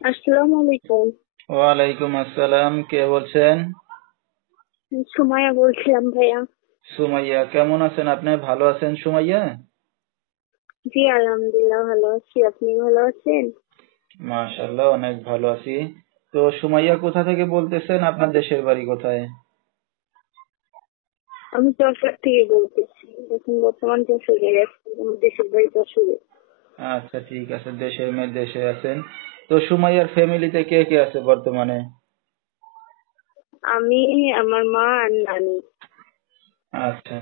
আসসালামু আলাইকুম। ওয়ালাইকুম আসসালাম। কে বলছেন? সুমাইয়া বলছিলাম ভাইয়া। সুমাইয়া, কেমন আছেন আপনি? ভালো আছেন সুমাইয়া? জি আলহামদুলিল্লাহ ভালো আছি। আপনি ভালো আছেন? মাশাআল্লাহ, অনেক ভালো আছি। তো সুমাইয়া, কোথা থেকে বলতেছেন? আপনার দেশের বাড়ি কোথায়? আমি যশোর থেকে বলতেছি। এখন বর্তমান যশোরে আছি। আমার দেশের বাড়ি যশোরে। আচ্ছা, ঠিক আছে, দেশের মেয়ে দেশে আছেন। তো সুমাইয়ার ফ্যামিলিতে কে কে আছে বর্তমানে? আমি, আমার মা আর নানি। আচ্ছা,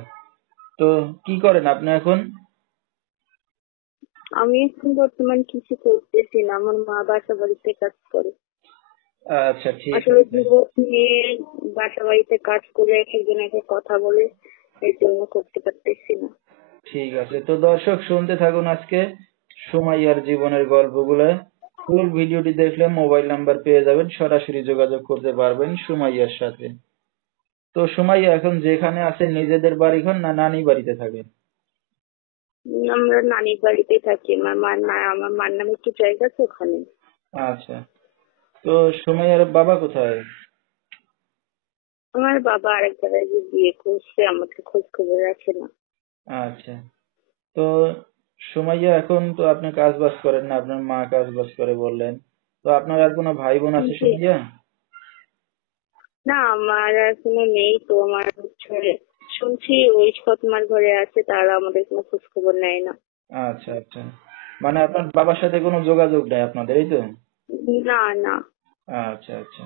তো কি করেন আপনি এখন? আমি এখন বর্তমান কিছু করতেছি না। আমার মা বাসা বাড়িতে কাজ করে। আচ্ছা, ঠিক আসলে আছে। যুবক নিয়ে বাসা বাড়িতে কাজ করে একজন একে কথা বলে, এর জন্য করতে পারতেছি না। ঠিক আছে, তো দর্শক শুনতে থাকুন আজকে সুমাইয়ার জীবনের গল্পগুলো। ফুল ভিডিওটি দেখলে মোবাইল নাম্বার পেয়ে যাবেন, সরাসরি যোগাযোগ করতে পারবেন সুমাইয়ার সাথে। তো সুমাইয়া এখন যেখানে আছেন নিজেদের বাড়ি ঘর না নানি বাড়িতে থাকেন? আমরা নানির বাড়িতে থাকি। আমার মার নামে একটু জায়গা আছে ওখানে। আচ্ছা, তো সুমাইয়ার বাবা কোথায়? আমার বাবা আরেক জায়গায় যে বিয়ে করছে, আমাকে খোঁজ খবর রাখে না। আচ্ছা, তো সুমাইয়া এখন তো আপনি কাজ বাজ করেন না, আপনার মা কাজ বাজ করে বললেন। তো আপনার আর কোনো ভাই বোন আছে জি। সুমাইয়া? না, আমার আর কোনো নেই তো। আমার হচ্ছে শুনছি ওই সৎমার ঘরে আছে, তারা আমাদের কোনো খোঁজ খবর নেয় না। আচ্ছা আচ্ছা, মানে আপনার বাবার সাথে কোনো যোগাযোগ নেই আপনাদের, এই তো? না না। আচ্ছা আচ্ছা,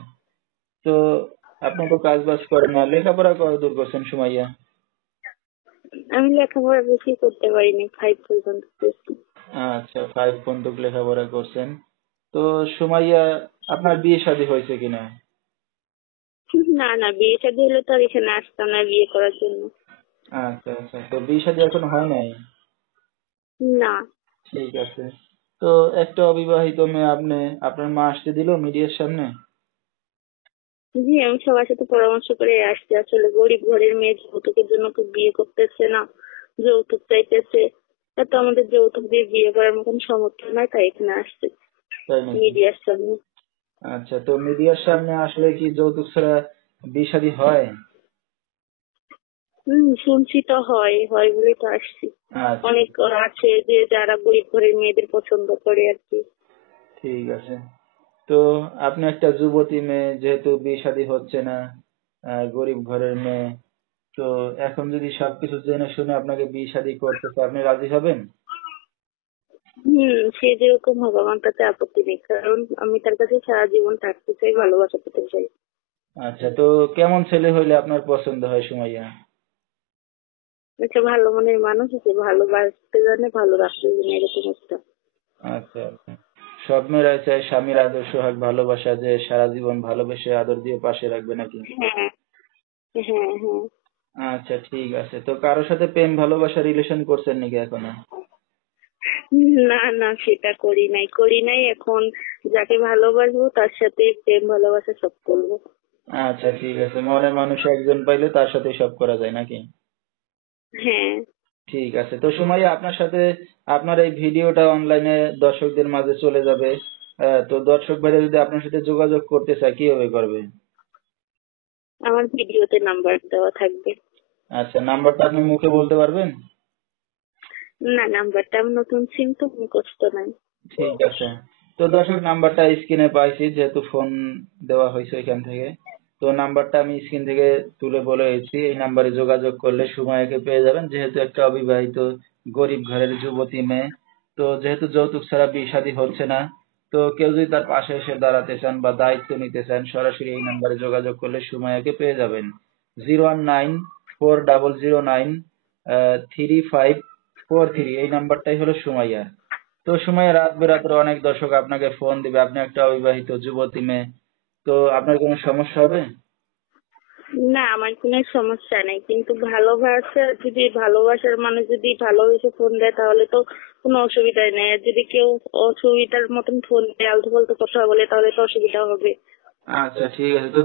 তো আপনি তো কাজ বাজ করেন না, লেখাপড়া কতদূর করছেন সুমাইয়া? আমি লেখাপড়া বেশি করতে পারিনি, 5 পর্যন্ত করছি। আচ্ছা, 5 পর্যন্ত লেখাপড়া করছেন। তো সুমাইয়া, আপনার বিয়ে শাদী হয়েছে কিনা? না না, বিয়ে শাদী হলে তো আর এখানে আসতাম না বিয়ে করার জন্য। আচ্ছা আচ্ছা, তো বিয়ে শাদী এখন হয় নাই? না। ঠিক আছে, তো একটা অবিবাহিত মেয়ে আপনি, আপনার মা আসতে দিল মিডিয়ার সামনে? জি, আমি সবার সাথে পরামর্শ করে আসছি। আসলে গরিব ঘরের মেয়ে যৌতুকের জন্য তো বিয়ে করতেছে না, যৌতুক চাইতেছে। তো আমাদের যৌতুক দিয়ে বিয়ে করার মতন সামর্থ্য নয়, তাই এখানে আসছে তাই নাকি? মিডিয়ার সামনে। আচ্ছা, তো মিডিয়ার সামনে আসলে কি যৌতুক ছাড়া বিয়ে শাদী হয়? শুনছি তো হয় হয় বলেই তো আসছি। আচ্ছা, অনেক আছে যে যারা গরিব ঘরের মেয়েদের পছন্দ করে আর কি। ঠিক আছে, তো আপনি একটা যুবতী মেয়ে, যেহেতু বিয়ে শাদী হচ্ছে না, গরিব ঘরের মেয়ে, তো এখন যদি সবকিছু জেনে শুনে আপনাকে বিয়ে শাদী করতেছে, আপনি রাজি হবেন? সে যেরকম হবে আমার তাতে আপত্তি নেই, কারণ আমি তার কাছে সারা জীবন থাকতে চাই, ভালোবাসা পেতে চাই। আচ্ছা, তো কেমন ছেলে হইলে আপনার পছন্দ হয় সুমাইয়া? একটা ভালো মনের মানুষ আছে, ভালোবাসতে জানে, ভালো রাখতে জানে, এরকম একটা। আচ্ছা আচ্ছা, সব মেয়েরাই চায় স্বামীর আদর সোহাগ ভালোবাসা, যে সারা জীবন ভালোবেসে আদর দিয়ে পাশে রাখবে নাকি? হ্যাঁ হ্যাঁ হ্যাঁ। আচ্ছা, ঠিক আছে, তো কারোর সাথে প্রেম ভালোবাসা রিলেশন করছেন নাকি এখনো? না না, সেটা করি নাই এখন। যাকে ভালোবাসবো তার সাথে প্রেম ভালোবাসা সব করবো। আচ্ছা, ঠিক আছে, মনের মানুষ একজন পাইলে তার সাথে সব করা যায় নাকি? হ্যাঁ। ঠিক আছে, তো সুমাইয়া, আপনার সাথে আপনার এই ভিডিওটা অনলাইনে দর্শকদের মাঝে চলে যাবে। তো দর্শক ভাইরা যদি আপনার সাথে যোগাযোগ করতে চায় কিভাবে করবে? আমার ভিডিওতে নাম্বার দেওয়া থাকবে। আচ্ছা, নাম্বারটা আপনি মুখে বলতে পারবেন? না, নাম্বারটা আমি নতুন সিম তো মুখস্থ নাই। ঠিক আছে, তো দর্শক নাম্বারটা স্ক্রিনে পাইছি, যেহেতু ফোন দেওয়া হয়েছে এখান থেকে। তো নাম্বারটা আমি স্ক্রিন থেকে তুলে বলে দিচ্ছি, এই নাম্বারে যোগাযোগ করলে সুমাইয়াকে পেয়ে যাবেন, যেহেতু একটা অবিবাহিত গরিব ঘরের যুবতী মেয়ে। তো যেহেতু যৌতুক ছাড়া বিয়ে শাদী হচ্ছে না, তো কেউ যদি তার পাশে এসে দাঁড়াতে চান বা দায়িত্ব নিতে চান, সরাসরি এই নাম্বারে যোগাযোগ করলে সুমাইয়াকে পেয়ে যাবেন। 01940093543, এই নাম্বারটাই হলো সুমাইয়া। তো সময় রাত বেরাতের অনেক দর্শক আপনাকে ফোন দিবে, আপনি একটা অবিবাহিত যুবতী মেয়ে, তো আপনার কোনো সমস্যা হবে? না, আমার কোনো সমস্যা নেই, কিন্তু ভালোবাসার মানুষ যদি ভালোবেসে ফোন দেয় তাহলে তো কোনো অসুবিধাই নেই। আর যদি কেউ অসুবিধার মতন ফোন দেয়, আলতু ফালতু কথা বলে, তাহলে তো অসুবিধা হবে। আচ্ছা, ঠিক আছে, তো